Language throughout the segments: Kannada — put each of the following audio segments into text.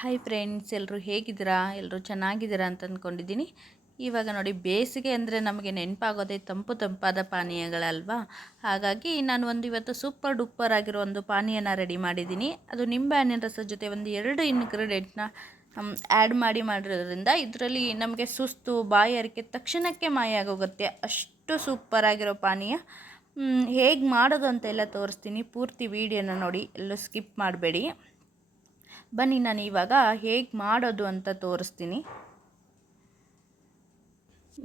ಹಾಯ್ ಫ್ರೆಂಡ್ಸ್ ಎಲ್ಲರೂ ಹೇಗಿದ್ದೀರಾ? ಎಲ್ಲರೂ ಚೆನ್ನಾಗಿದ್ದೀರಾ? ಅಂತ ಅಂದ್ಕೊಂಡಿದ್ದೀನಿ. ಇವಾಗ ನೋಡಿ, ಬೇಸಿಗೆ ಅಂದರೆ ನಮಗೆ ನೆನಪಾಗೋದೇ ತಂಪು ತಂಪಾದ ಪಾನೀಯಗಳಲ್ವಾ? ಹಾಗಾಗಿ ನಾನು ಒಂದು ಇವತ್ತು ಸೂಪರ್ ಡೂಪರ್ ಆಗಿರೋ ಒಂದು ಪಾನೀಯನ ರೆಡಿ ಮಾಡಿದ್ದೀನಿ. ಅದು ನಿಂಬೆಹಣ್ಣಿನ ರಸದ ಜೊತೆ ಒಂದು ಎರಡು ಇನ್ಗ್ರೀಡಿಯೆಂಟ್ನ ಆ್ಯಡ್ ಮಾಡಿ ಮಾಡಿರೋದ್ರಿಂದ ಇದರಲ್ಲಿ ನಮಗೆ ಸುಸ್ತು, ಬಾಯಿ ಅರಿಕೆ ತಕ್ಷಣಕ್ಕೆ ಮಾಯ ಆಗೋಗುತ್ತೆ. ಅಷ್ಟು ಸೂಪರ್ ಆಗಿರೋ ಪಾನೀಯ. ಹೇಗೆ ಮಾಡೋದು ಅಂತೆಲ್ಲ ತೋರಿಸ್ತೀನಿ. ಪೂರ್ತಿ ವೀಡಿಯೋನ ನೋಡಿ. ಎಲ್ಲೂ ಸ್ಕಿಪ್ ಮಾಡಬೇಡಿ. ಬನ್ನಿ, ನಾನು ಇವಾಗ ಹೇಗೆ ಮಾಡೋದು ಅಂತ ತೋರಿಸ್ತೀನಿ.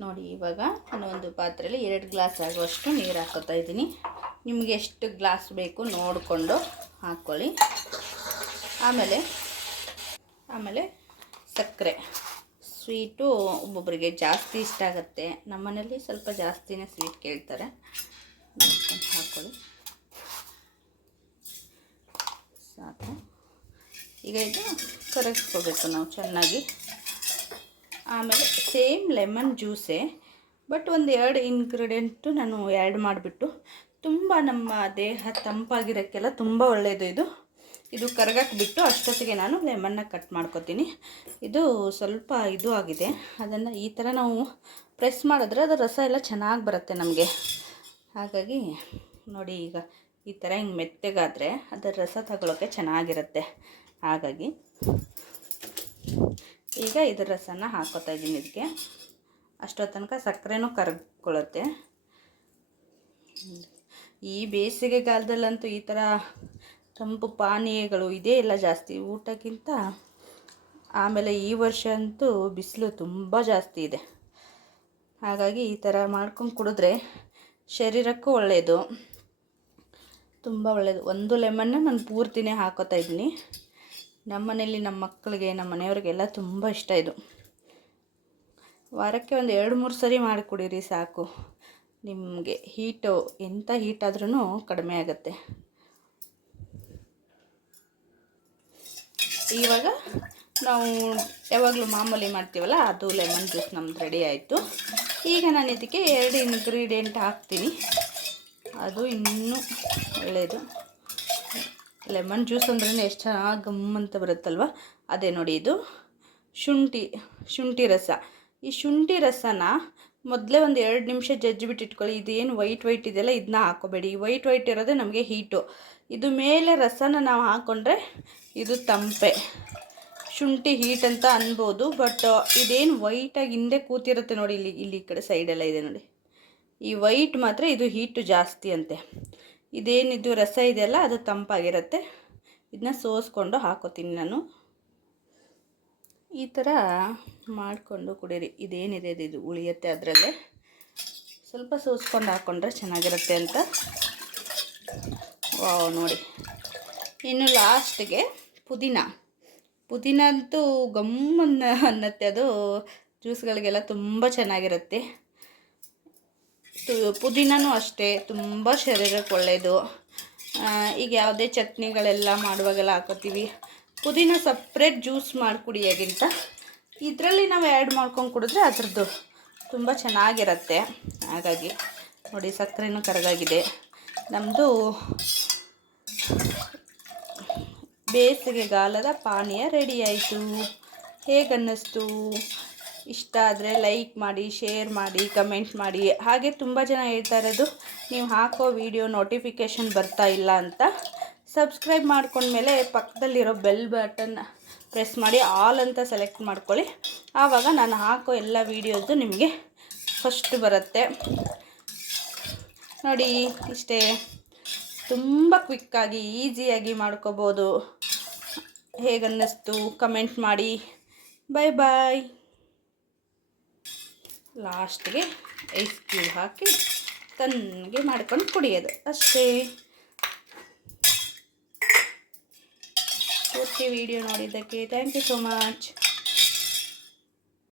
ನೋಡಿ, ಇವಾಗ ನಾನು ಒಂದು ಪಾತ್ರೆಯಲ್ಲಿ ಎರಡು ಗ್ಲಾಸ್ ಆಗುವಷ್ಟು ನೀರು ಹಾಕೋತಾ ಇದ್ದೀನಿ. ನಿಮಗೆ ಎಷ್ಟು ಗ್ಲಾಸ್ ಬೇಕು ನೋಡಿಕೊಂಡು ಹಾಕ್ಕೊಳ್ಳಿ ಆಮೇಲೆ ಆಮೇಲೆ ಸಕ್ಕರೆ. ಸ್ವೀಟು ಒಬ್ಬೊಬ್ಬರಿಗೆ ಜಾಸ್ತಿ ಇಷ್ಟ ಆಗುತ್ತೆ. ನಮ್ಮನೇಲಿ ಸ್ವಲ್ಪ ಜಾಸ್ತಿನೇ ಸ್ವೀಟ್ ಕೇಳ್ತಾರೆ. ಹಾಕ್ಕೊಳ್ಳಿ ಸಾಕು. ಈಗ ಇದು ಕರಗಿಸ್ಕೋಬೇಕು ನಾವು ಚೆನ್ನಾಗಿ. ಆಮೇಲೆ ಸೇಮ್ ಲೆಮನ್ ಜ್ಯೂಸೇ, ಬಟ್ ಒಂದು ಎರಡು ಇಂಗ್ರೀಡಿಯೆಂಟು ನಾನು ಆ್ಯಡ್ ಮಾಡಿಬಿಟ್ಟು, ತುಂಬ ನಮ್ಮ ದೇಹ ತಂಪಾಗಿರೋಕ್ಕೆಲ್ಲ ತುಂಬ ಒಳ್ಳೆಯದು ಇದು. ಇದು ಕರಗಕ್ಕೆ ಬಿಟ್ಟು ಅಷ್ಟೊತ್ತಿಗೆ ನಾನು ಲೆಮನ್ನ ಕಟ್ ಮಾಡ್ಕೊತೀನಿ. ಇದು ಸ್ವಲ್ಪ ಇದು ಆಗಿದೆ. ಅದನ್ನು ಈ ಥರ ನಾವು ಪ್ರೆಸ್ ಮಾಡಿದ್ರೆ ಅದು ರಸ ಎಲ್ಲ ಚೆನ್ನಾಗಿ ಬರುತ್ತೆ ನಮಗೆ. ಹಾಗಾಗಿ ನೋಡಿ ಈಗ ಈ ಥರ ಹಿಂಗೆ ಮೆತ್ತಗಾದರೆ ಅದರ ರಸ ತಗೊಳ್ಳೋಕ್ಕೆ ಚೆನ್ನಾಗಿರುತ್ತೆ. ಹಾಗಾಗಿ ಈಗ ಇದ್ರ ರಸನ ಹಾಕೋತಾ ಇದ್ದೀನಿ ಇದಕ್ಕೆ. ಅಷ್ಟೋ ತನಕ ಸಕ್ಕರೆನೂ ಕರಗ್ಕೊಳ್ಳುತ್ತೆ ಈ ಬೇಸಿಗೆಗಾಲದಲ್ಲಂತೂ ಈ ಥರ ತಂಪು ಪಾನೀಯಗಳು ಇದೇ ಇಲ್ಲ ಜಾಸ್ತಿ. ಊಟಕ್ಕಿಂತ ಆಮೇಲೆ ಈ ವರ್ಷ ಅಂತೂ ಬಿಸಿಲು ತುಂಬ ಜಾಸ್ತಿ ಇದೆ. ಹಾಗಾಗಿ ಈ ಥರ ಮಾಡ್ಕೊಂಡು ಕುಡಿದ್ರೆ ಶರೀರಕ್ಕೂ ಒಳ್ಳೆಯದು ತುಂಬ ಒಳ್ಳೆಯದು ಒಂದು ಲೆಮನ್ನ ನಾನು ಪೂರ್ತಿನೇ ಹಾಕೋತಾ ಇದ್ದೀನಿ. ನಮ್ಮ ಮನೇಲಿ ನಮ್ಮ ಮಕ್ಕಳಿಗೆ, ನಮ್ಮ ಮನೆಯವ್ರಿಗೆಲ್ಲ ತುಂಬ ಇಷ್ಟ ಇದು. ವಾರಕ್ಕೆ ಒಂದು ಎರಡು, ಮೂರು ಸರಿ ಮಾಡಿ ಕುಡೀರಿ ಸಾಕು. ನಿಮಗೆ ಹೀಟು ಎಂಥ ಹೀಟ್ ಆದ್ರೂ ಕಡಿಮೆ ಆಗುತ್ತೆ. ಇವಾಗ ನಾವು ಯಾವಾಗಲೂ ಮಾಮೂಲಿ ಮಾಡ್ತೀವಲ್ಲ, ಅದು ಲೆಮನ್ ಜ್ಯೂಸ್ ನಮ್ದು ರೆಡಿ ಆಯಿತು. ಈಗ ನಾನು ಇದಕ್ಕೆ ಎರಡು ಇಂಗ್ರೀಡಿಯೆಂಟ್ ಹಾಕ್ತೀನಿ. ಅದು ಇನ್ನೂ ಒಳ್ಳೆಯದು ಲೆಮನ್ ಜ್ಯೂಸ್ ಅಂದ್ರೇ ಎಷ್ಟು ಚೆನ್ನಾಗಿ ಗಮ್ ಅಂತ ಬರುತ್ತಲ್ವ? ಅದೇ ನೋಡಿ ಇದು. ಶುಂಠಿ ಶುಂಠಿ ರಸ. ಈ ಶುಂಠಿ ರಸನ ಮೊದಲೇ ಒಂದು ಎರಡು ನಿಮಿಷ ಜಜ್ಜಿಬಿಟ್ಟು ಇಟ್ಕೊಳ್ಳಿ. ಇದೇನು ವೈಟ್ ವೈಟ್ ಇದೆಯಲ್ಲ ಇದನ್ನ ಹಾಕೋಬೇಡಿ ವೈಟ್ ವೈಟ್ ಇರೋದೇ ನಮಗೆ ಹೀಟು. ಇದು ಮೇಲೆ ರಸನ ನಾವು ಹಾಕ್ಕೊಂಡ್ರೆ ಇದು ತಂಪೆ. ಶುಂಠಿ ಹೀಟ್ ಅಂತ ಅನ್ಬೋದು, ಬಟ್ ಇದೇನು ವೈಟಾಗಿ ಹಿಂದೆ ಕೂತಿರುತ್ತೆ ನೋಡಿ ಇಲ್ಲಿ ಇಲ್ಲಿ ಈ ಕಡೆ ಸೈಡೆಲ್ಲ ಇದೆ ನೋಡಿ. ಈ ವೈಟ್ ಮಾತ್ರ ಇದು ಹೀಟು ಜಾಸ್ತಿ ಅಂತೆ. ಇದೇನಿದು ರಸ ಇದೆಯಲ್ಲ, ಅದು ತಂಪಾಗಿರುತ್ತೆ. ಇದನ್ನ ಸೋಸ್ಕೊಂಡು ಹಾಕೋತೀನಿ ನಾನು. ಈ ಥರ ಮಾಡಿಕೊಂಡು ಕುಡೀರಿ. ಇದೇನಿದೆ, ಇದು ಉಳಿಯುತ್ತೆ ಅದರಲ್ಲೇ. ಸ್ವಲ್ಪ ಸೋಸ್ಕೊಂಡು ಹಾಕ್ಕೊಂಡ್ರೆ ಚೆನ್ನಾಗಿರುತ್ತೆ ಅಂತ. ವಾವ್, ನೋಡಿ. ಇನ್ನು ಲಾಸ್ಟ್ಗೆ ಪುದೀನ. ಪುದೀನ ಅಂತೂ ಗಮ್ಮನ್ನ ಅನ್ನತ್ತೆ ಅದು. ಜ್ಯೂಸ್ಗಳಿಗೆಲ್ಲ ತುಂಬ ಚೆನ್ನಾಗಿರುತ್ತೆ. ಪುದೀನೂ ಅಷ್ಟೇ, ತುಂಬ ಶರೀರಕ್ಕೆ ಒಳ್ಳೆಯದು ಈಗ ಯಾವುದೇ ಚಟ್ನಿಗಳೆಲ್ಲ ಮಾಡುವಾಗೆಲ್ಲ ಹಾಕೋತೀವಿ. ಪುದೀನ ಸಪ್ರೇಟ್ ಜ್ಯೂಸ್ ಮಾಡಿ ಕುಡಿಯೋಕ್ಕಿಂತ ಇದರಲ್ಲಿ ನಾವು ಆ್ಯಡ್ ಮಾಡ್ಕೊಂಡು ಕುಡಿದ್ರೆ ಅದ್ರದ್ದು ತುಂಬ ಚೆನ್ನಾಗಿರುತ್ತೆ. ಹಾಗಾಗಿ ನೋಡಿ, ಸಕ್ಕರೆನೂ ಕರಗಾಗಿದೆ. ನಮ್ಮದು ಬೇಸಿಗೆಗಾಲದ ಪಾನೀಯ ರೆಡಿ ಆಯಿತು. ಹೇಗನ್ನಿಸ್ತು? ಇಷ್ಟ ಆದರೆ ಲೈಕ್ ಮಾಡಿ ಶೇರ್ ಮಾಡಿ ಕಮೆಂಟ್ ಮಾಡಿ. ಹಾಗೆ ತುಂಬ ಜನ ಹೇಳ್ತಾ ಇರೋದು, ನೀವು ಹಾಕೋ ವಿಡಿಯೋ ನೋಟಿಫಿಕೇಷನ್ ಬರ್ತಾ ಇಲ್ಲ ಅಂತ. ಸಬ್ಸ್ಕ್ರೈಬ್ ಮಾಡ್ಕೊಂಡ್ಮೇಲೆ ಪಕ್ಕದಲ್ಲಿರೋ ಬೆಲ್ ಬಟನ್ ಪ್ರೆಸ್ ಮಾಡಿ ಆಲ್ ಅಂತ ಸೆಲೆಕ್ಟ್ ಮಾಡ್ಕೊಳ್ಳಿ. ಆವಾಗ ನಾನು ಹಾಕೋ ಎಲ್ಲ ವೀಡಿಯೋದು ನಿಮಗೆ ಫಸ್ಟ್ ಬರುತ್ತೆ. ನೋಡಿ, ಇಷ್ಟೇ. ತುಂಬ ಕ್ವಿಕ್ಕಾಗಿ ಈಸಿಯಾಗಿ ಮಾಡ್ಕೋಬೋದು. ಹೇಗನ್ನಿಸ್ತು ಕಮೆಂಟ್ ಮಾಡಿ. ಬಾಯ್ ಬಾಯ್ ಲಾಸ್ಟ್ಗೆ ಐಸ್ ಕ್ಯೂಬ್ ಹಾಕಿ ತಣ್ಣಗೆ ಮಾಡ್ಕೊಂಡು ಕುಡಿಯೋದು. ಅಷ್ಟೇ. ಪೂರ್ತಿ ವಿಡಿಯೋ ನೋಡಿದ್ದಕ್ಕೆ ಥ್ಯಾಂಕ್ ಯು ಸೋ ಮಚ್